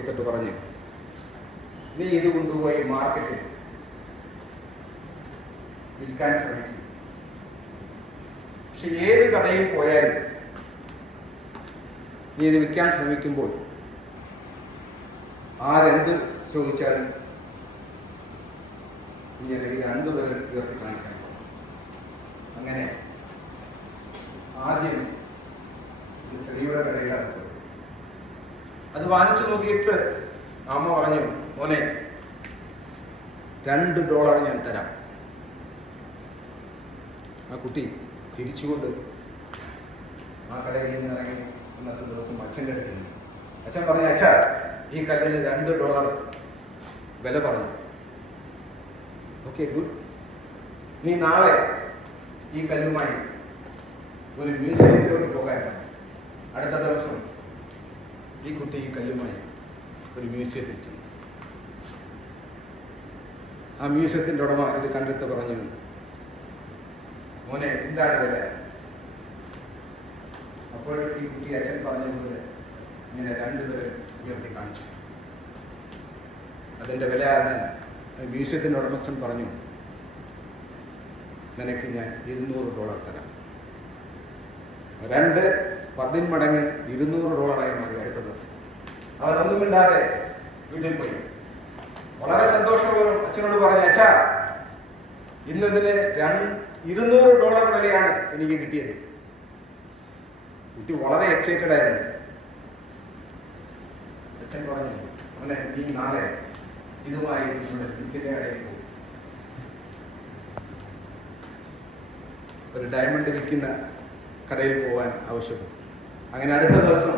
കൊടുത്തിട്ട് പറഞ്ഞു, നീ ഇത് കൊണ്ടുപോയി മാർക്കറ്റിൽ വിൽക്കാൻ ശ്രമിക്കും. പക്ഷെ ഏത് കടയിൽ പോയാലും നീ ഇത് വിൽക്കാൻ ശ്രമിക്കുമ്പോൾ ആരെന്ത് ചോദിച്ചാലും ഇങ്ങനെ ഈ രണ്ടുപേരും ഉയർത്തി കാണിക്കാൻ. അങ്ങനെ ആദ്യം ഒരു സ്ത്രീയുടെ കടയിലാണ് പോയത്. അത് വാങ്ങിച്ചു നോക്കിയിട്ട് അമ്മ പറഞ്ഞു, മോനെ $2 ഞാൻ തരാം. ആ കുട്ടി ചിരിച്ചുകൊണ്ട് ആ കടയിൽ നിന്ന് ഇറങ്ങി അന്നത്തെ ദിവസം അച്ഛൻ്റെ അടുത്ത് നിന്നു. അച്ഛൻ പറഞ്ഞു, അച്ഛാ ഈ കല്ലിന് $2 വില പറഞ്ഞു. Okay, good. നീ നാളെ ഈ കല്ലുമായി ഒരു മ്യൂസിയത്തിലോട്ട് പോകാനാണ്. അടുത്ത ദിവസം ഈ കുട്ടി ഈ കല്ലുമായി ഒരു മ്യൂസിയത്തിൽ ചെന്നു. ആ മ്യൂസിയത്തിൻ്റെ ഉടമ ഇത് കണ്ടിട്ട് പറഞ്ഞു, മോനെ എന്താണ് വില? അപ്പോൾ ഈ കുട്ടി അച്ഛൻ പറഞ്ഞതുപോലെ ഇങ്ങനെ രണ്ടുപേരും ഉയർത്തി കാണിച്ചു. അതിൻ്റെ വില മ്യൂസിയത്തിൻ്റെ ഉടമസ്ഥൻ പറഞ്ഞു, നിനക്ക് ഞാൻ $200 തരാം. 2 മടങ്ങ് $200 മാറി. അടുത്ത ദിവസം അവനൊന്നും മിണ്ടാതെ വീട്ടിൽ പോയി. വളരെ സന്തോഷപൂർവ്വം അച്ഛനോട് പറഞ്ഞു, അച്ഛാ ഇന്നതിന് $200 വിലയാണ് എനിക്ക് കിട്ടിയത്. കുട്ടി വളരെ എക്സൈറ്റഡ് ആയിരുന്നു. അച്ഛൻ പറഞ്ഞു, അവനെ നീ നാളെ ഇതുമായി നമ്മുടെ ജിത്തിന്റെ കടയിൽ പോകും. ഒരു ഡയമണ്ട് വിൽക്കുന്ന കടയിൽ പോകാൻ ആവശ്യപ്പെട്ടു. അങ്ങനെ അടുത്ത ദിവസം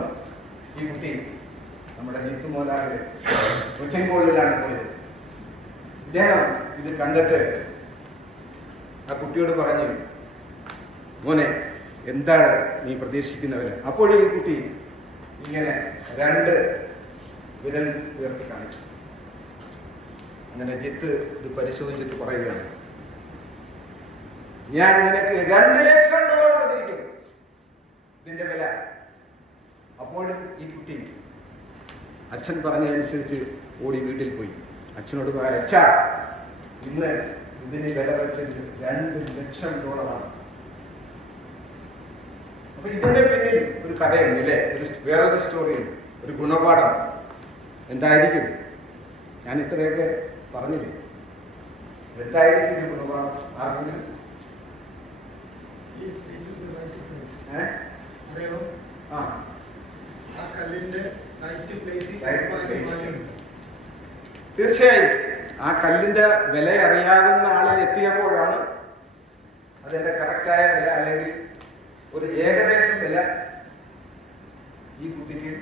ഈ കുട്ടി നമ്മുടെ ജിത്തു മോലായുടെ കൊച്ചിൻകോളിലാണ് പോയത്. ഇദ്ദേഹം ഇത് കണ്ടിട്ട് ആ കുട്ടിയോട് പറഞ്ഞു, മോനെ എന്താണ് നീ പ്രതീക്ഷിക്കുന്ന വില? അപ്പോഴും ഈ കുട്ടി ഇങ്ങനെ 2 വിരൽ ഉയർത്തി കാണിച്ചു. അങ്ങനെ ജിത്ത് ഇത് പരിശോധിച്ചിട്ട് പറയുകയാണ്, ഞാൻ നിനക്ക് $2 ലക്ഷം തന്നിരിക്കും ഇതിന്റെ വില. അപ്പോഴും ഈ കുട്ടി അച്ഛൻ പറഞ്ഞതനുസരിച്ച് ഓടി വീട്ടിൽ പോയി. അച്ഛനോട് പറയാം, അച്ഛാ ഇന്ന് ഇതിന് വില വെച്ചത് $2 ലക്ഷം. അപ്പൊ ഇതിന്റെ പിന്നിൽ ഒരു കഥയുണ്ട് അല്ലേ, വേറൊരു സ്റ്റോറിയുണ്ട്, ഒരു ഗുണപാഠം. എന്തായിരിക്കും? ഞാൻ ഇത്രയൊക്കെ പറഞ്ഞില്ലേ, എന്തായിരിക്കും ഒരു ഗുണപാഠം? ആർക്കെങ്കിലും തീർച്ചയായും ആ കല്ലിന്റെ വില അറിയാവുന്ന ആളിൽ എത്തിയപ്പോഴാണ് അതിന്റെ കറക്റ്റായ വില അല്ലെങ്കിൽ ഒരു ഏകദേശം വില ഈ കുട്ടിക്ക്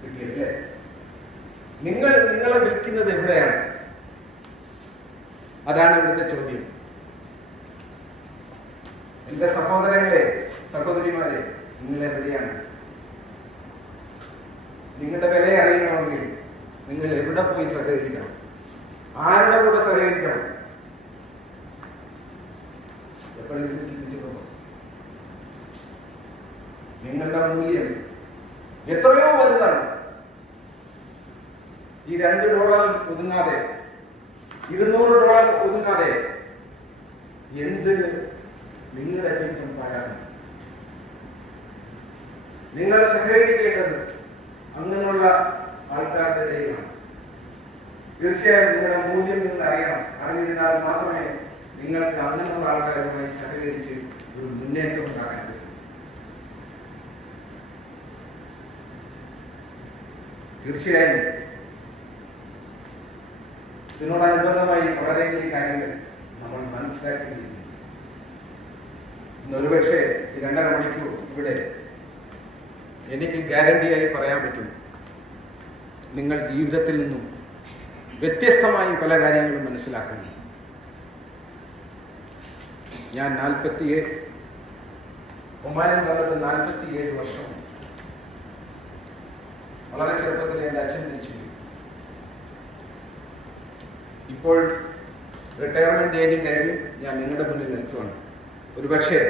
കിട്ടിയല്ലേ. നിങ്ങളെ വിൽക്കുന്നത് എവിടെയാണ്? അതാണ് ഇവിടുത്തെ ചോദ്യം. എന്റെ സഹോദരങ്ങളെ, സഹോദരിമാരെ, നിങ്ങൾ എവിടെയാണ്? നിങ്ങളുടെ വില അറിയണമെങ്കിൽ നിങ്ങൾ എവിടെ പോയി സഹകരിക്കണം? ആരുടെ കൂടെ സഹകരിക്കണം? എപ്പോഴെങ്കിലും ചിന്തിച്ചിട്ടുണ്ടോ? നിങ്ങളുടെ മൂല്യം എത്രയോ വലുതാണ്. ഈ $2 ഒതുങ്ങാതെ, $200 ഒതുങ്ങാതെ എന്തിന് നിങ്ങളുടെ ജീവിതം പാഴാക്കണം? നിങ്ങൾ സഹകരിക്കേണ്ടത് അങ്ങനെയുള്ള ആൾക്കാരുടെ ഇടയിലാണ്. തീർച്ചയായും നിങ്ങളുടെ മൂല്യം നിങ്ങൾ അറിയണം. അറിഞ്ഞിരുന്നാൽ മാത്രമേ നിങ്ങൾക്ക് അങ്ങനെയുള്ള ആൾക്കാരുമായി സഹകരിച്ച് ഒരു മുന്നേറ്റം ഉണ്ടാക്കാൻ പറ്റും. തീർച്ചയായും ഇതിനോടനുബന്ധമായി വളരെയധികം കാര്യങ്ങൾ നമ്മൾ മനസ്സിലാക്കിയിരിക്കുന്നു. ഒരുപക്ഷെ 2.5 മണിക്കൂർ ഇവിടെ എനിക്ക് ഗ്യാരണ്ടിയായി പറയാൻ പറ്റും, നിങ്ങൾ ജീവിതത്തിൽ നിന്നും വ്യത്യസ്തമായി പല കാര്യങ്ങളും മനസ്സിലാക്കുന്നു. ഞാൻ 47 ഒമാനിൽ വന്നത് 47 വർഷം. വളരെ ചെറുപ്പത്തിൽ എൻ്റെ അച്ഛൻ മരിച്ചു. ഇപ്പോൾ റിട്ടയർമെന്റ് ഏജിൽ കഴിഞ്ഞ് ഞാൻ നിങ്ങളുടെ മുന്നിൽ നിൽക്കുകയാണ്. ഒരുപക്ഷെ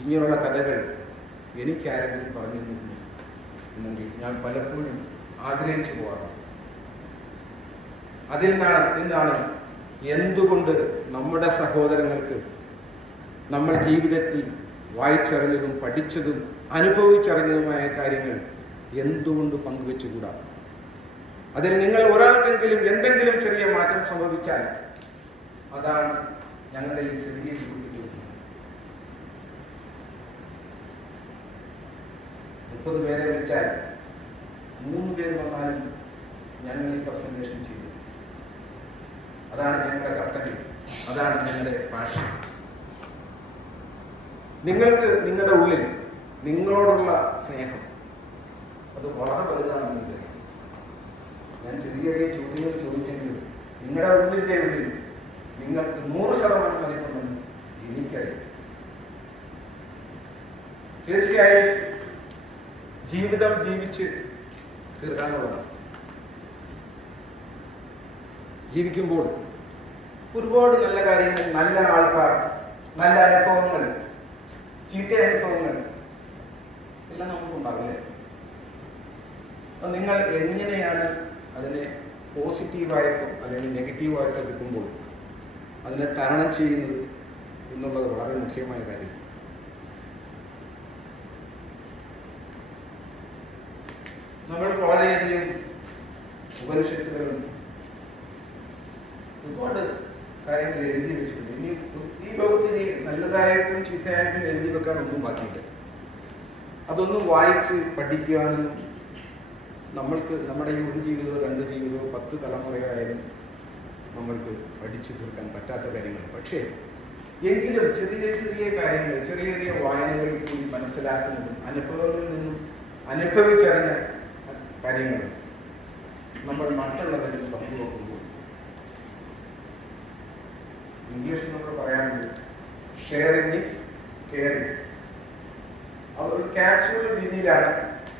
ഇങ്ങനെയുള്ള കഥകൾ എനിക്കാരെങ്കിലും പറഞ്ഞു തന്നിരുന്നു എന്നെങ്കിൽ ഞാൻ പലപ്പോഴും ആഗ്രഹിച്ചു പോകാറുണ്ട്. അതിൽ നിന്നാണ് എന്തുകൊണ്ട് നമ്മുടെ സഹോദരങ്ങൾക്ക് നമ്മൾ ജീവിതത്തിൽ വായിച്ചറിഞ്ഞതും പഠിച്ചതും അനുഭവിച്ചറിഞ്ഞതുമായ കാര്യങ്ങൾ എന്തുകൊണ്ട് പങ്കുവെച്ചുകൂടാ? അതിൽ നിങ്ങൾ ഒരാൾക്കെങ്കിലും എന്തെങ്കിലും ചെറിയ മാറ്റം സംഭവിച്ചാൽ അതാണ് ഞങ്ങളുടെ ഈ ചെറിയ ഗ്രൂപ്പിൽ 30 പേരെ വിളിച്ചാൽ 3 പേര് വന്നാലും ഞങ്ങൾ ഈ പ്രസന്റേഷൻ ചെയ്തു. അതാണ് ഞങ്ങളുടെ കർത്തവ്യം, അതാണ് ഞങ്ങളുടെ ഭാഷ. നിങ്ങൾക്ക് നിങ്ങളുടെ ഉള്ളിൽ നിങ്ങളോടുള്ള സ്നേഹം അത് വളരെ വലുതാണെന്ന് എനിക്കറിയാം. ഞാൻ ചെറിയ ചെറിയ ചോദ്യങ്ങൾ ചോദിച്ചെങ്കിലും നിങ്ങളുടെ ഉള്ളിൻ്റെ ഉള്ളിൽ നിങ്ങൾക്ക് 100% മതിപ്പുണ്ടെന്ന് എനിക്കറിയാം. തീർച്ചയായും ജീവിതം ജീവിച്ച് തീർക്കാനുള്ളതാണ്. ജീവിക്കുമ്പോൾ ഒരുപാട് നല്ല കാര്യങ്ങൾ, നല്ല ആൾക്കാർ, നല്ല അനുഭവങ്ങൾ, ചീത്ത അനുഭവങ്ങൾ എല്ലാം നമുക്കുണ്ടാവില്ലേ? അപ്പം നിങ്ങൾ എങ്ങനെയാണ് അതിനെ പോസിറ്റീവായിട്ടോ അല്ലെങ്കിൽ നെഗറ്റീവായിട്ടോ എടുക്കുമ്പോൾ അതിനെ തരണം ചെയ്യുന്നത് എന്നുള്ളത് വളരെ മുഖ്യമായ കാര്യം. നമ്മൾ വളരെയധികം ഉപനിഷത്തുകളും ഒരുപാട് കാര്യങ്ങൾ എഴുതി വെച്ചിട്ടുണ്ട്. ഇനി ഈ ലോകത്തിന് നല്ലതായിട്ടും ചീത്തയായിട്ടും എഴുതി വെക്കാൻ ഒന്നും ബാക്കിയില്ല. അതൊന്നും വായിച്ച് പഠിക്കുവാനും നമ്മൾക്ക് നമ്മുടെ ഈ 1 ജീവിതമോ 2 ജീവിതമോ 10 തലമുറയായാലും നമ്മൾക്ക് പഠിച്ചു തീർക്കാൻ പറ്റാത്ത കാര്യങ്ങൾ. പക്ഷേ എങ്കിലും ചെറിയ ചെറിയ കാര്യങ്ങൾ, ചെറിയ ചെറിയ വായനകളിൽ കൂടി മനസ്സിലാക്കുന്നതും അനുഭവങ്ങളിൽ നിന്നും അനുഭവിച്ചറിഞ്ഞ കാര്യങ്ങൾ നമ്മൾ മറ്റുള്ളവരിൽ പങ്കുവെക്കുമ്പോൾ ഇംഗ്ലീഷിൽ നമ്മൾ പറയാറുണ്ട് ഷെയറിംഗ് ഈസ് കെയറിംഗ്. അതൊരു ക്യാപ്സ്യൂൾ രീതിയിലാണ്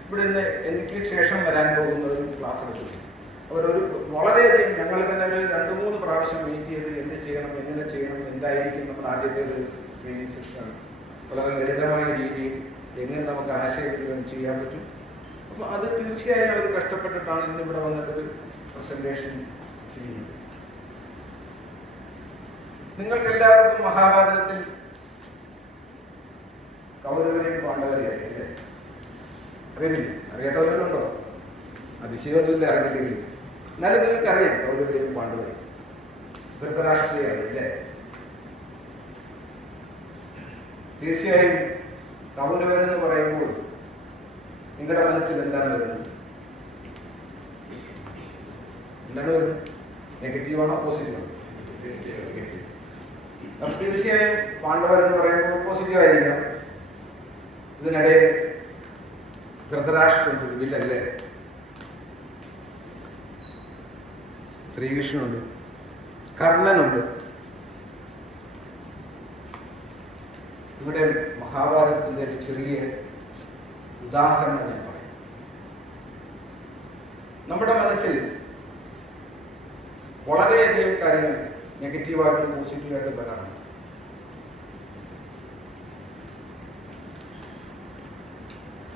ഇവിടെ നിന്ന് എനിക്ക് ശേഷം വരാൻ പോകുന്നവരും ക്ലാസ് എടുക്കുന്നത്. അവരൊരു വളരെയധികം ഞങ്ങൾ തന്നെ ഒരു 2-3 പ്രാവശ്യം മീറ്റ് ചെയ്ത് എന്ത് ചെയ്യണം, എങ്ങനെ ചെയ്യണം, എന്തായിരിക്കും നമ്മുടെ ആദ്യത്തെ ഒരു ട്രെയിനിങ് സെഷനാണ്. വളരെ ലളിതമായ രീതിയിൽ എങ്ങനെ നമുക്ക് ആശയവിനിമയം ചെയ്യാൻ പറ്റും. അപ്പോൾ അത് തീർച്ചയായും അവർ കഷ്ടപ്പെട്ടിട്ടാണ് ഇന്നിവിടെ വന്നിട്ടൊരു പ്രസന്റേഷൻ ചെയ്യുന്നത്. നിങ്ങൾക്കെല്ലാവർക്കും മഹാഭാരതത്തിൽ കൗരവരെയും പാണ്ഡവരെയും അറിയില്ലേ? അറിയില്ലേ? അറിയാത്തവരുണ്ടോ? അതിശയമൊന്നുമില്ല അറിയില്ലെങ്കിൽ. എന്നാലും നിങ്ങൾക്ക് അറിയാം കൗരവരെയും പാണ്ഡവരെയും. ധൃതരാഷ്ട്രീയ അറിയില്ലേ? തീർച്ചയായും കൗരവരെന്ന് പറയുമ്പോൾ നിങ്ങളുടെ മനസ്സിൽ എന്താണ് വരുന്നത്? എന്താണ് വരുന്നത്? നെഗറ്റീവാണോ പോസിറ്റീവാണോ? നെഗറ്റീവ്. അപ്പം തീർച്ചയായും പാണ്ഡവരെന്ന് പറയുമ്പോൾ പോസിറ്റീവ് ആയിരിക്കാം. ഇതിനിടയിൽ ധൃതരാഷ്ട്രമുണ്ട്, വില്ലല്ലേ? ശ്രീകൃഷ്ണനുണ്ട്, കർണനുണ്ട്. ഇവിടെ മഹാഭാരതത്തിന്റെ ഒരു ചെറിയ ഉദാഹരണം ഞാൻ പറയാം. നമ്മുടെ മനസ്സിൽ വളരെയധികം കാര്യങ്ങൾ നെഗറ്റീവായിട്ടും പോസിറ്റീവായിട്ടും വരാറുണ്ട്.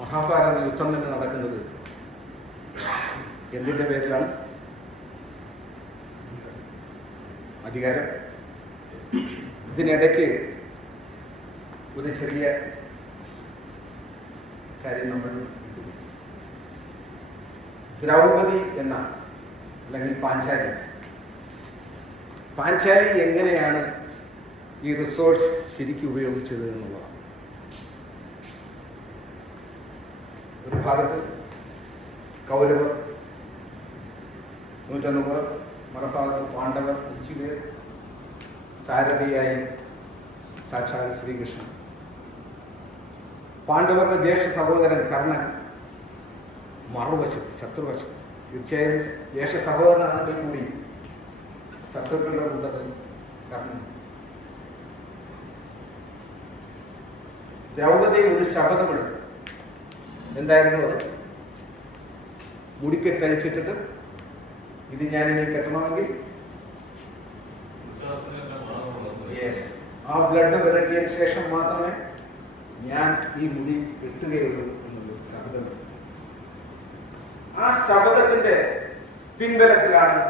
മഹാഭാരത യുദ്ധം തന്നെ നടക്കുന്നത് എന്തിന്റെ പേരിലാണ്? അധികാരം. ഇതിനിടയ്ക്ക് ഒരു ചെറിയ കാര്യം നമ്മൾ ദ്രൗപദി എന്ന അല്ലെങ്കിൽ പാഞ്ചാലി എങ്ങനെയാണ് ഈ റിസോഴ്സ് ശരിക്കും ഉപയോഗിച്ചത് എന്നുള്ളതാണ്. ഒരു ഭാഗത്ത് കൗരവർ 101 പേർ, മറുഭാഗത്ത് പാണ്ഡവർ 5 പേർ, സാരഥിയായി സാക്ഷാൽ ശ്രീകൃഷ്ണൻ. പാണ്ഡവരുടെ ജ്യേഷ്ഠ സഹോദരൻ കർണൻ മറുവശത്ത്, ശത്രുവശത്ത്. തീർച്ചയായും ജ്യേഷ്ഠ സഹോദരനാണെങ്കിൽ കൂടി ശത്രുക്കളുടെ കൂട്ടത്തിൽ കർണൻ. ദ്രൗപദി ഒരു ശപഥമെടുത്തു. എന്തായിരുന്നു അത്? മുടിക്കെട്ടഴിച്ചിട്ടിട്ട് ഇത് ഞാനിനി കെട്ടണമെങ്കിൽ ആ ബ്ലഡ് പുരട്ടിയതിന് ശേഷം മാത്രമേ ഞാൻ ഈ മുടി കെട്ടുകയുള്ളൂ എന്നുള്ളൊരു ശബ്ദം. ആ ശബ്ദത്തിന്റെ പിൻബലത്തിലാണ്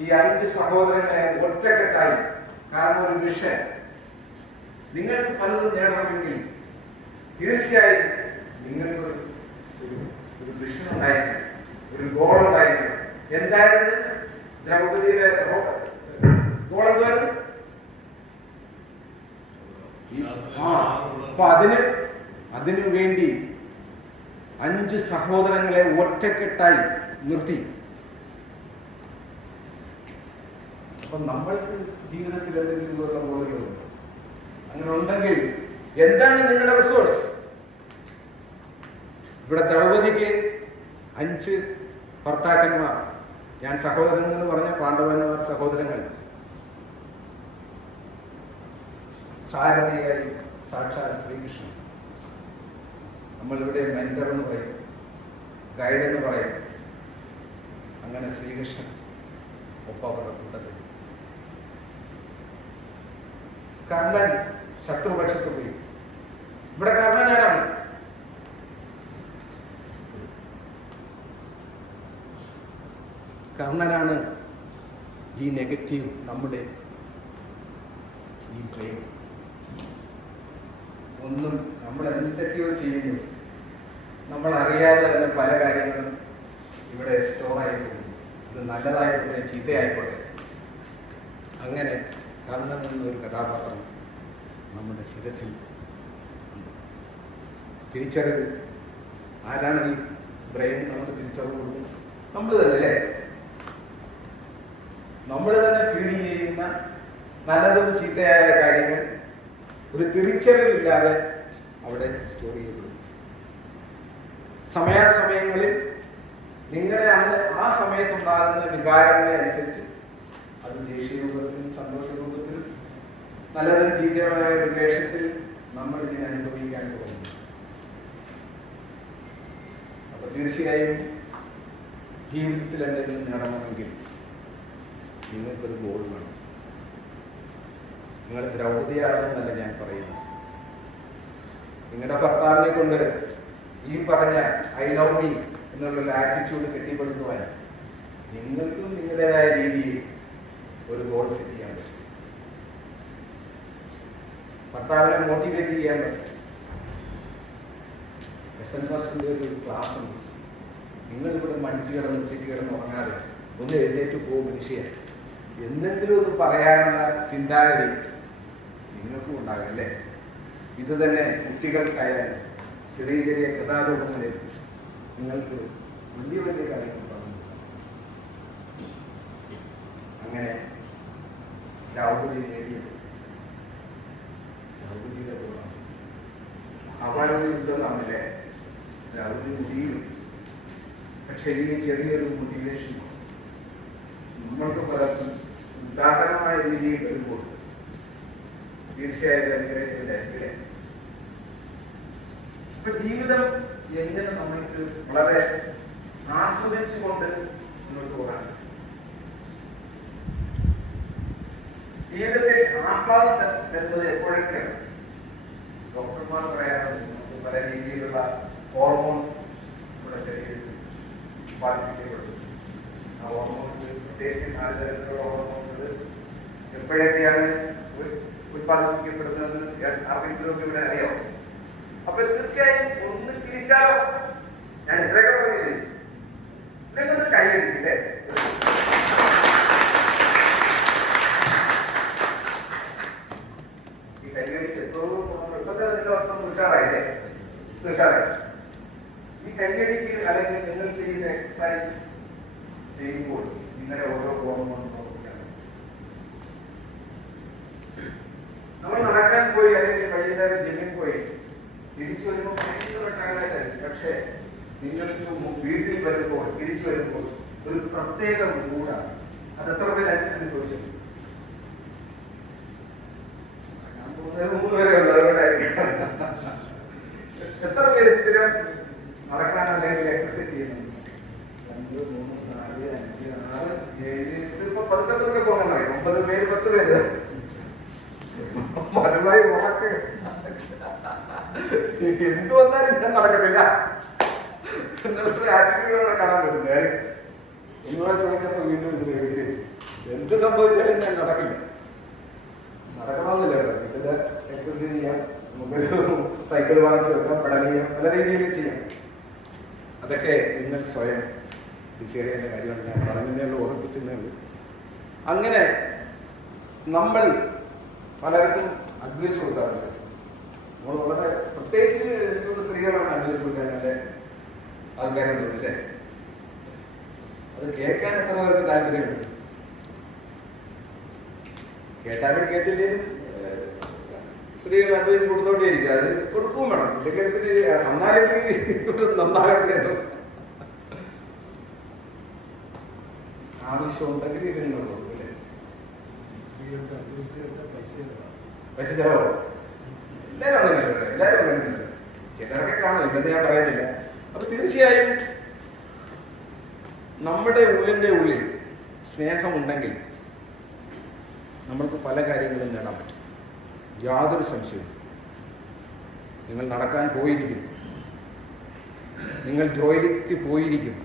ഈ 5 സഹോദരങ്ങളെ ഒറ്റക്കെട്ടായി. കാരണം ഒരു മിഷൻ, നിങ്ങൾക്ക് പലതും നേടണമെങ്കിൽ തീർച്ചയായും നിങ്ങൾക്ക് ഒരു മിഷൻ ഉണ്ടായിരിക്കും, ഒരു ഗോൾ ഉണ്ടായിരിക്കും. എന്തായിരുന്നു ദ്രൗപദിയുടെ ഗോൾ? എന്തായിരുന്നു? അപ്പൊ അതിനു വേണ്ടി 5 സഹോദരങ്ങളെ ഒറ്റക്കെട്ടായി നിർത്തി. അപ്പൊ നമ്മൾക്ക് ജീവിതത്തിൽ എന്തെങ്കിലും ഇതുള്ള ഗോളുകളുണ്ട്? അങ്ങനെ ഉണ്ടെങ്കിൽ എന്താണ് നിങ്ങളുടെ റിസോഴ്സ്? ഇവിടെ ദ്രൗപദിക്ക് 5 ഭർത്താക്കന്മാർ. ഞാൻ സഹോദരങ്ങൾ എന്ന് പറഞ്ഞ പാണ്ഡവന്മാർ സഹോദരങ്ങൾ. സാരഥിയായി സാക്ഷാൽ ശ്രീകൃഷ്ണൻ. നമ്മളിവിടെ മെന്റർ എന്ന് പറയും, ഗൈഡ് എന്ന് പറയും. അങ്ങനെ ശ്രീകൃഷ്ണൻ ഒപ്പം അവരുടെ കൂട്ടത്തിൽ. കർണൻ ശത്രുപക്ഷത്ത് പോയി. ഇവിടെ കർണൻ ആരാണ്? കർണനാണ് ഈ നെഗറ്റീവ്, നമ്മുടെ ഈ ബ്രെയിൻ. ഒന്നും നമ്മൾ എന്തൊക്കെയോ ചെയ്യുന്നു, നമ്മൾ അറിയാതെ തന്നെ പല കാര്യങ്ങളും ഇവിടെ സ്റ്റോറായി പോകുന്നു. ഇത് നല്ലതായിക്കോട്ടെ ചീത്തയായിക്കോട്ടെ. അങ്ങനെ കർണൻ എന്നൊരു കഥാപാത്രം നമ്മുടെ ശിരസിൽ ഉണ്ട്. തിരിച്ചറിവ്. ആരാണ് ഈ ബ്രെയിൻ നമുക്ക് തിരിച്ചറിവ് കൊടുക്കുന്നത്? നമ്മൾ തന്നെ അല്ലേ? നമ്മൾ തന്നെ ഫീഡ് ചെയ്യുന്ന നല്ലതും ചീത്തയായ കാര്യങ്ങൾ ഒരു തിരിച്ചറിവില്ലാതെ അവിടെ സ്റ്റോർ ചെയ്യപ്പെടും. സമയാസമയങ്ങളിൽ നിങ്ങളുടെ അന്ന് ആ സമയത്തുണ്ടാകുന്ന വികാരങ്ങളെ അനുസരിച്ച് അത് ദേഷ്യ രൂപത്തിലും സന്തോഷ രൂപത്തിലും നല്ലതും ചീത്തയുമായ ഒരു വേഷത്തിൽ നമ്മൾ ഇതിനെ അനുഭവിക്കാൻ പോകുന്നു. അപ്പൊ തീർച്ചയായും ജീവിതത്തിൽ എന്തെങ്കിലും നേടണമെങ്കിൽ നിങ്ങൾക്കൊരു ഗോൾ വേണം. നിങ്ങൾ ദ്രൗപദിയാണെന്നല്ല ഞാൻ പറയുന്നു. നിങ്ങളുടെ ഭർത്താവിനെ കൊണ്ട് ഈ പറഞ്ഞ ഐ ലവ് മീ എന്നുള്ള ആറ്റിറ്റ്യൂഡ് കെട്ടിപ്പടുക്കുവാൻ നിങ്ങൾക്കും നിങ്ങളുടേതായ രീതിയിൽ ഒരു ഗോൾ സെറ്റ് ചെയ്യാൻ പറ്റും. ഭർത്താവിനെ മോട്ടിവേറ്റ് ചെയ്യാൻ പറ്റും. SMS-ന്റെ ഒരു ക്ലാസ് ഉണ്ട്. നിങ്ങളിവിടെ മടിച്ചു കിടന്ന് ഉച്ചയ്ക്ക് കിടന്ന് ഉറങ്ങാതെ ഒന്ന് എഴുന്നേറ്റ് പോകും മനുഷ്യ. എന്തെങ്കിലും ഒന്ന് പറയാനുള്ള ചിന്താഗതി നിങ്ങൾക്കും ഉണ്ടാകും അല്ലേ? ഇത് തന്നെ കുട്ടികൾക്കായാലും ചെറിയ ചെറിയ കഥാരൂപങ്ങളിൽ നിങ്ങൾക്ക് വലിയ വലിയ കാര്യങ്ങൾ പറഞ്ഞു. അങ്ങനെ ദ്രൗപദി നേടിയത് ദ്രൗപദിയുടെ ഗോളാണ്. അവരുടെ യുദ്ധമാണല്ലേ? ദ്രൗപദി മുടിയും. പക്ഷെ ഈ ചെറിയൊരു മോട്ടിവേഷൻ നമ്മൾക്ക് പലർക്കും ഉദാഹരണമായ രീതിയിൽ വരുമ്പോൾ തീർച്ചയായും അനുഗ്രഹത്തിലെ. അപ്പൊ ജീവിതം എങ്ങനെ നമ്മൾക്ക് വളരെ ആസ്വദിച്ചുകൊണ്ട് മുന്നോട്ട് പോകാൻ, ജീവിതത്തിൽ ആഹ്ലാദം വരുന്നത് എപ്പോഴൊക്കെയാണ്? ഡോക്ടർമാർ പറയാറുണ്ട് നമുക്ക് പല രീതിയിലുള്ള ഹോർമോൺസ് നമ്മുടെ ശരീരത്തിൽ ഉത്പാദിപ്പിക്കപ്പെടുന്നു. ആ ഹോർമോൺസ് പ്രത്യേകിച്ച് 4 തരത്തിലുള്ള ഹോർമോൺസ് എപ്പോഴൊക്കെയാണ് ഉത്പാദിപ്പിക്കപ്പെടുന്നത് ആർക്കെങ്കിലും ഇവിടെ അറിയാം? അപ്പൊ തീർച്ചയായും ഒന്ന് ചിരിച്ചാലോ? ഞാൻ ഇത്രയൊക്കെ പറഞ്ഞില്ലേ? ഇല്ലെങ്കിൽ കൈ അടിച്ചില്ലേ? ഈ കൈയടിച്ച് ഉഷാറായില്ലേ? ഉഷാറായി. ഈ കൈയടിക്ക് അല്ലെങ്കിൽ നിങ്ങൾ ചെയ്യുന്ന എക്സസൈസ് ചെയ്യുമ്പോൾ ഇങ്ങനെ ഓരോ ഹോർമോണും പ്രവർത്തിക്കണം. നമ്മൾ നടക്കാൻ പോയി അല്ലെങ്കിൽ വൈകുന്നേരം ജിമ്മിൽ പോയി തിരിച്ചു വരുമ്പോൾ ഭയങ്കര ടയർഡായിട്ടായിരിക്കും. പക്ഷേ നിങ്ങൾക്ക് വീട്ടിൽ വരുമ്പോൾ തിരിച്ചു വരുമ്പോൾ ഒരു പ്രത്യേക മൂടാണ്. അത് എത്ര പേര് അനുഭവിച്ചു? ഞാൻ തോന്നുന്നത് 3 പേരെ ഉള്ളൂ. അതുകൊണ്ടായിരിക്കും. എത്ര പേര് സ്ഥിരം നടക്കാൻ അല്ലെങ്കിൽ എക്സസൈസ് ചെയ്യുന്നു? 2, 3, 4, 5, 6, 7 ഇപ്പൊ 10 പോകണമായി. 9 പേര് 10 പേര് പതിവായി ഉറക്ക് എന്ത് വന്നാലും ഞാൻ നടക്കത്തില്ല. എന്നൊരു ആറ്റിറ്റ്യൂഡോടെ കാണാൻ പറ്റും. കാര്യം എന്നോട് ചോദിച്ചപ്പോൾ വീണ്ടും ഇത് എഴുതി വെച്ചു. എന്ത് സംഭവിച്ചാലും ഞാൻ നടക്കില്ല, നടക്കണമെന്നില്ല കേട്ടോ. ഇതിന്റെ എക്സസൈസ് ചെയ്യാം, നമുക്കൊരു സൈക്കിൾ വാങ്ങിച്ചു വെക്കാം, പെഡൽ ചെയ്യാം, പല രീതിയിലും ചെയ്യാം. അതൊക്കെ നിങ്ങൾ സ്വയം ഡിസൈഡ് ചെയ്യേണ്ട കാര്യമാണ്. ഞാൻ പറഞ്ഞതേ ഉള്ളൂ, ഓർമ്മിപ്പിച്ചതേ ഉള്ളൂ. അങ്ങനെ നമ്മൾ പലർക്കും അഡ്വൈസ് കൊടുക്കാറുണ്ട്. നമ്മൾ വളരെ പ്രത്യേകിച്ച് എനിക്കൊരു സ്ത്രീകളാണ് അഡ്വൈസ് കൊടുക്കാൻ നല്ല ആൾക്കാരെ തോന്നില്ലേ. അത് കേൾക്കാൻ എത്ര പേർക്ക് താല്പര്യമുണ്ട്? കേട്ടാലും കേട്ടില്ലേലും സ്ത്രീകൾ അഡ്വൈസ് കൊടുത്തോണ്ടേയിരിക്കും. അത് കൊടുക്കുകയും വേണം. ഇതൊക്കെ നന്നായിട്ട് നന്നാകട്ടെ. ആവശ്യമുണ്ടെങ്കിൽ ഇത് നിങ്ങൾ കൊടുക്കും അല്ലേ? പൈസ ചെലവോ? എല്ലാവരും അങ്ങനെയല്ലോ, എല്ലാവരും അങ്ങനെയല്ലോ. ചിലരൊക്കെ കാണും, ഇല്ലെന്ന് ഞാൻ പറയുന്നില്ല. അപ്പൊ തീർച്ചയായും നമ്മുടെ ഉള്ളിന്റെ ഉള്ളിൽ സ്നേഹമുണ്ടെങ്കിൽ നമ്മൾക്ക് പല കാര്യങ്ങളും നേടാൻ പറ്റും, യാതൊരു സംശയവും. നിങ്ങൾ നടക്കാൻ പോയിരിക്കും, നിങ്ങൾ ജോലിക്ക് പോയിരിക്കും,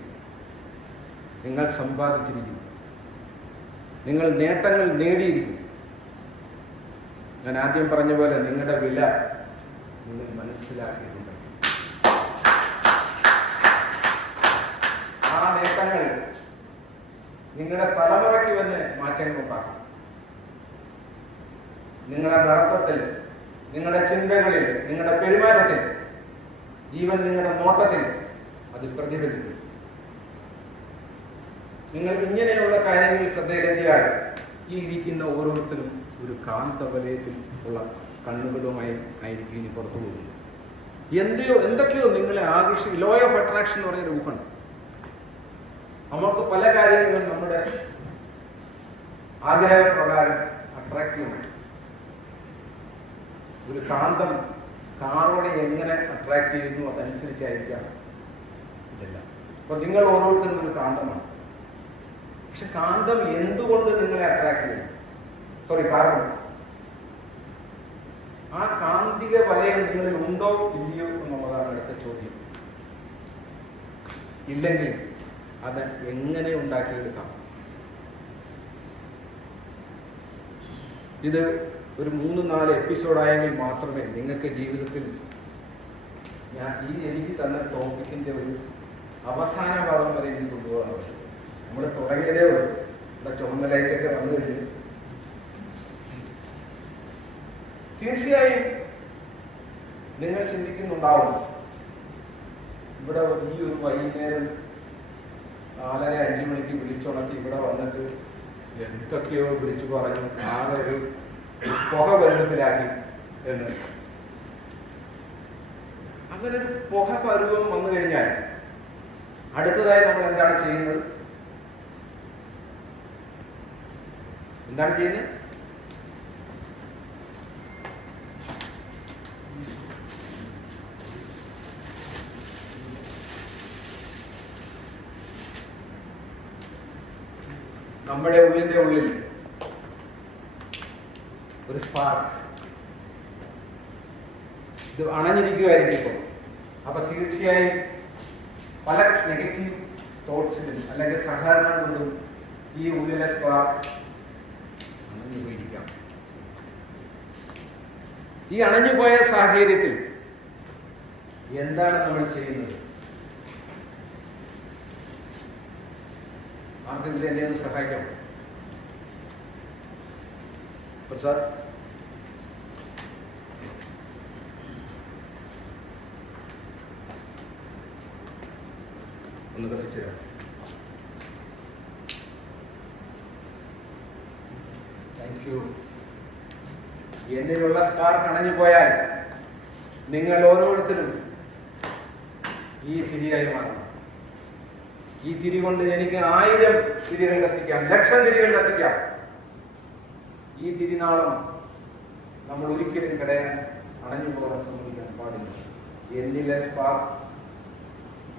നിങ്ങൾ സമ്പാദിച്ചിരിക്കും, നിങ്ങൾ നേട്ടങ്ങൾ നേടിയിരിക്കും. ഞാൻ ആദ്യം പറഞ്ഞ പോലെ നിങ്ങളുടെ വില നിങ്ങൾ മനസ്സിലാക്കിയിട്ടുണ്ട്. ആ നേട്ടങ്ങൾ നിങ്ങളുടെ തലമുറയ്ക്ക് തന്നെ മാറ്റങ്ങൾ ഉണ്ടാക്കും. നിങ്ങളുടെ നടത്തത്തിൽ, നിങ്ങളുടെ ചിന്തകളിൽ, നിങ്ങളുടെ പെരുമാറ്റത്തിൽ, ഈവൻ നിങ്ങളുടെ നോട്ടത്തിൽ അത് പ്രതിഫലിക്കും. നിങ്ങൾ ഇങ്ങനെയുള്ള കാര്യങ്ങളിൽ ശ്രദ്ധയിലെത്തിയാൽ ഈ ഇരിക്കുന്ന ഓരോരുത്തരും ഒരു കാന്തവലയത്തിൽ ഉള്ള കണ്ണുകളുമായി ആയിരിക്കും ഇനി പുറത്തു പോകുന്നത്. എന്തൊക്കെയോ നിങ്ങളെ ആകർഷിക്കും. ലോ ഓഫ് അട്രാക്ഷൻ എന്ന് പറഞ്ഞ രൂപമാണ്. നമുക്ക് പല കാര്യങ്ങളും നമ്മുടെ ആഗ്രഹപ്രകാരം അട്രാക്റ്റീവാണ്. ഒരു കാന്തം കാറോടെ എങ്ങനെ അട്രാക്ട് ചെയ്യുന്നു അതനുസരിച്ചായിരിക്കാം ഇതെല്ലാം. അപ്പൊ നിങ്ങൾ ഓരോരുത്തരും ഒരു കാന്തമാണ്. പക്ഷെ കാന്തം എന്തുകൊണ്ട് നിങ്ങളെ അട്രാക്ട് ചെയ്യും? കാരണം ആ കാന്തിക വലയം നിങ്ങളിൽ ഉണ്ടോ ഇല്ലയോ എന്നുള്ളതാണ് അടുത്ത ചോദ്യം. ഇല്ലെങ്കിൽ അത് എങ്ങനെ ഉണ്ടാക്കിയെടുക്കാം? ഇത് ഒരു 3-4 എപ്പിസോഡായെങ്കിൽ മാത്രമേ നിങ്ങൾക്ക് ജീവിതത്തിൽ ഞാൻ എനിക്ക് തന്ന ടോപ്പിക്കിന്റെ ഒരു അവസാന ഭാഗം വരെ എനിക്ക് കൊണ്ടുപോകാൻ ആവശ്യം. നമ്മൾ തുടങ്ങിയതേ ഉള്ളൂ. ഇവിടെ ചുവന്ന ലൈറ്റൊക്കെ വന്നു കഴിഞ്ഞു. തീർച്ചയായും നിങ്ങൾ ചിന്തിക്കുന്നുണ്ടാവും, ഇവിടെ ഈ ഒരു വൈകുന്നേരം 4:30-5 മണിക്ക് വിളിച്ചുണർത്തി ഇവിടെ വന്നിട്ട് എന്തൊക്കെയോ വിളിച്ചു പറഞ്ഞു, ആകെ ഒരു പുക പരുവത്തിലാക്കി എന്ന്. അങ്ങനെ ഒരു പുക പരുവം വന്നു കഴിഞ്ഞാൽ അടുത്തതായി നമ്മൾ എന്താണ് ചെയ്യുന്നത്? നമ്മുടെ ഉള്ളിന്റെ ഉള്ളിൽ ഒരു സ്പാർക്ക് ഇത് അണഞ്ഞിരിക്കുമായിരിക്കും ഇപ്പോൾ. അപ്പൊ തീർച്ചയായും പല നെഗറ്റീവ് തോട്ട്സിലും അല്ലെങ്കിൽ സഹകരണം കൊണ്ടും ഈ ഉള്ളിലെ സ്പാർക്ക് അണഞ്ഞുപോയിരിക്കാം. ഈ അണഞ്ഞുപോയ സാഹചര്യത്തിൽ എന്താണ് നമ്മൾ ചെയ്യുന്നത്? ആർക്കെങ്കിലും എന്നെ ഒന്ന് സഹായിക്കാം? പ്രസാദ്, ഒന്ന് കത്തിച്ചു തരാം. Thank you. എന്നിലുള്ള സ്പാർക്ക് അണഞ്ഞു പോയാൽ നിങ്ങൾ ഓരോരുത്തരും ഈ തിരിയായി മാറണം. ഈ തിരി കൊണ്ട് എനിക്ക് 1000 തിരികൾ കത്തിക്കാം, 1,00,000 തിരികൾ കത്തിക്കാം. ഈ തിരിനാളം നമ്മൾ ഒരിക്കലും കടയാൻ അണഞ്ഞു പോകാൻ സമ്മതിക്കാൻ പാടില്ല. എന്നിലെ സ്പാർക്ക്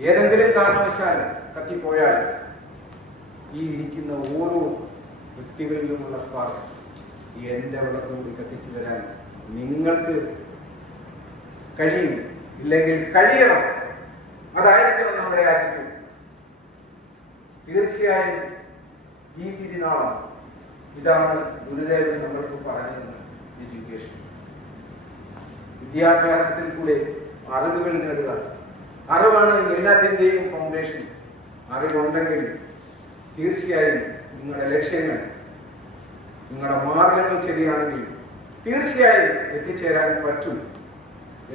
ഏതെങ്കിലും കാരണവശാൽ കത്തിപ്പോയാൽ ഈ ഇരിക്കുന്ന ഓരോ വ്യക്തികളിലുമുള്ള സ്പാർക്ക് എന്റെ വിളക്ക് കൂടി കത്തിച്ചു തരാൻ നിങ്ങൾക്ക് കഴിയും, ഇല്ലെങ്കിൽ കഴിയണം. അതായിരിക്കണം നമ്മുടെ ഇടയാക്കിക്കും. തീർച്ചയായും ഈ തിരുനാളം ഇതാണ് ഗുരുദേവൻ നമ്മൾക്ക് പറഞ്ഞത്. എഡ്യൂക്കേഷൻ, വിദ്യാഭ്യാസത്തിൽ കൂടെ അറിവുകൾ നേടുക. അറിവാണ് എല്ലാത്തിൻ്റെയും ഫൗണ്ടേഷൻ. അറിവുണ്ടെങ്കിൽ തീർച്ചയായും നിങ്ങളുടെ ലക്ഷ്യങ്ങൾ, നിങ്ങളുടെ മാർഗങ്ങൾ ശരിയാണെങ്കിൽ തീർച്ചയായും എത്തിച്ചേരാൻ പറ്റും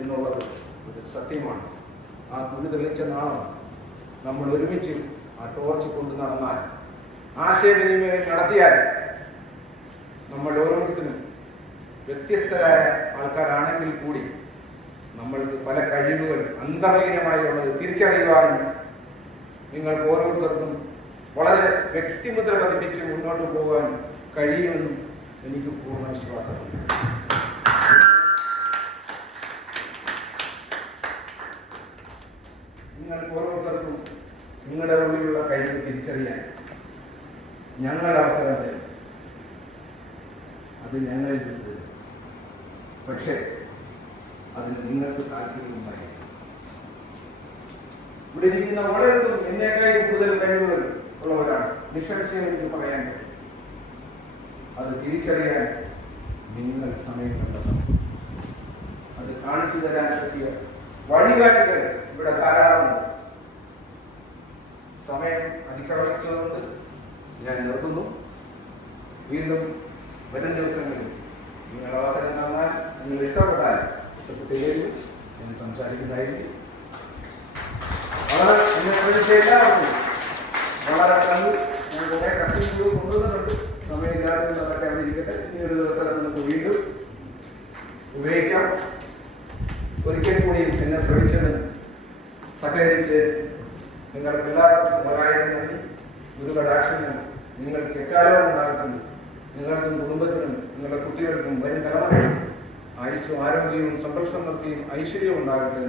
എന്നുള്ളത് ഒരു സത്യമാണ്. ആ ഗുരു തെളിച്ച നാളം നമ്മൾ ഒരുമിച്ച് ആ ടോർച്ച് കൊണ്ടു നടന്നാൽ, ആശയവിനിമയം നടത്തിയാൽ, നമ്മൾ ഓരോരുത്തരും വ്യത്യസ്തരായ ആൾക്കാരാണെങ്കിൽ കൂടി നമ്മൾക്ക് പല കഴിവുകൾ അന്തർലീനമായി ഉള്ളത് തിരിച്ചറിയുവാനും നിങ്ങൾക്ക് ഓരോരുത്തർക്കും വളരെ വ്യക്തിമുദ്ര പതിപ്പിച്ച് മുന്നോട്ട് പോകാൻ കഴിയുമെന്നും എനിക്ക് പൂർണ്ണ വിശ്വാസമുണ്ട്. നിങ്ങൾക്ക് ഓരോരുത്തർക്കും നിങ്ങളുടെ ഉള്ളിലുള്ള കഴിവ് തിരിച്ചറിയാൻ ഞങ്ങൾ അവസരം തരും. അത് ഞങ്ങളിൽ തരും. പക്ഷേ അതിന് നിങ്ങൾക്ക് താല്പര്യമുണ്ടായി. ഇവിടെ ഇരിക്കുന്ന വളരെയധികം എന്നേക്കായി കൂടുതൽ കഴിവുകൾ ഉള്ളവരാണ്. നിസ്സംശയം എനിക്ക് പറയാൻ പറ്റും. അത് തിരിച്ചറിയാൻ നിങ്ങൾ സമയം കണ്ടെത്തണം. അത് കാണിച്ചു തരാൻ പറ്റിയ വഴികാട്ടികൾ ഇവിടെ ധാരാളമുണ്ട്. സമയം അതിക്രമിച്ചതുകൊണ്ട് ഞാൻ നിർത്തുന്നു. വീണ്ടും വരും ദിവസങ്ങളിൽ നിങ്ങൾ അവസരം തന്നാൽ, നിങ്ങൾ ഇഷ്ടപ്പെട്ടാൽ ഇഷ്ടപ്പെട്ടില്ലെങ്കിൽ ഞാൻ സംസാരിക്കുന്നതായിരിക്കും. വളരെ എല്ലാവർക്കും വളരെ കണ്ടു. ഞാൻ കുറെ കട്ടിങ് കൊണ്ടുവന്നിട്ടുണ്ട്. സമയമില്ലാതെ അതൊക്കെ അവിടെ ഇരിക്കട്ടെ. ഇനി ഒരു ദിവസം നമുക്ക് വീണ്ടും ഉപയോഗിക്കാം. ഒരിക്കൽ കൂടി എന്നെ ശ്രമിച്ചത് സഹകരിച്ച് നിങ്ങൾക്ക് എല്ലാവർക്കും ഒരായിരം നന്ദി. ഒരു കടാക്ഷനും നിങ്ങൾക്ക് എക്കാലവും ഉണ്ടാകുന്നു. നിങ്ങൾക്കും കുടുംബത്തിനും നിങ്ങളുടെ കുട്ടികൾക്കും വരും തലമുറയ്ക്കും ആയുസ്സും ആരോഗ്യവും സമ്പൽസമൃദ്ധിയും ഐശ്വര്യവും ഉണ്ടാകട്ടെ.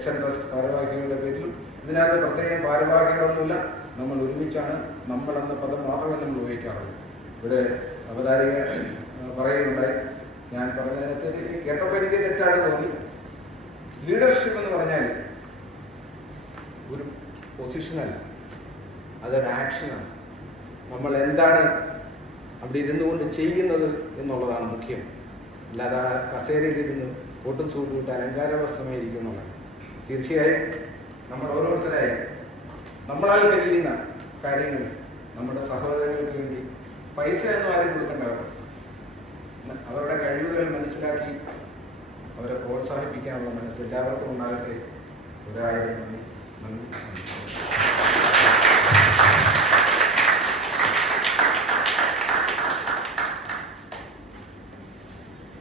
SN ട്രസ്റ്റ് ഭാരവാഹികളുടെ പേരിലും ഇതിനകത്ത് പ്രത്യേകം ഭാരവാഹികളൊന്നുമില്ല. നമ്മൾ ഒരുമിച്ചാണ്. നമ്മൾ എന്ന പദം മാത്രമേ നമ്മൾ ഉപയോഗിക്കാറുള്ളൂ. ഇവിടെ അവതാരിക പറയുകയുണ്ടായി. ഞാൻ പറഞ്ഞതിനകത്ത് കേട്ടപ്പോൾ എനിക്ക് തെറ്റാണ് തോന്നി. ലീഡർഷിപ്പ് എന്ന് പറഞ്ഞാൽ ഒരു പൊസിഷനല്ല, അതൊരു ആക്ഷനാണ്. നമ്മൾ എന്താണ് അവിടെ ഇരുന്നു കൊണ്ട് ചെയ്യുന്നത് എന്നുള്ളതാണ് മുഖ്യം. അല്ലാതെ കസേരയിലിരുന്ന് ഒട്ടും സൂട്ടിട്ട് അലങ്കാരവസ്ഥമായിരിക്കും എന്നുള്ളത്. തീർച്ചയായും നമ്മൾ ഓരോരുത്തരായി നമ്മളാൽ കഴിയുന്ന കാര്യങ്ങൾ നമ്മുടെ സഹോദരങ്ങൾക്ക് വേണ്ടി പൈസ ഒന്നും ആരും കൊടുക്കേണ്ടവർ അവരുടെ കഴിവുകൾ മനസ്സിലാക്കി അവരെ പ്രോത്സാഹിപ്പിക്കാനുള്ള മനസ്സ് എല്ലാവർക്കും ഉണ്ടാകട്ടെ. ഒരായിരം നന്ദി.